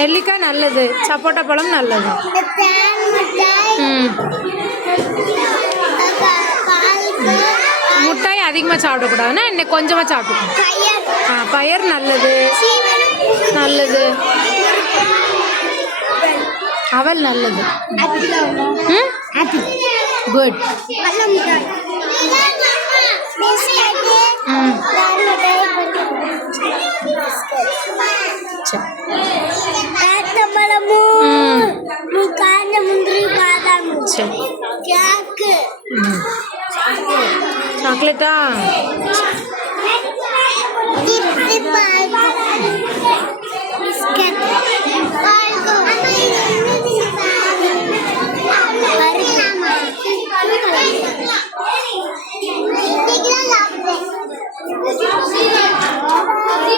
நெல்லிக்காய் நல்லது, சப்போட்டா பழம் நல்லது. முட்டாய் அதிகமாக சாப்பிடக்கூடாதுன்னா இன்னைக்கு கொஞ்சமாக சாப்பிட்டுக்கணும். பயர் நல்லது நல்லது. அவல் நல்லது. குட். சாக்லேட்டா?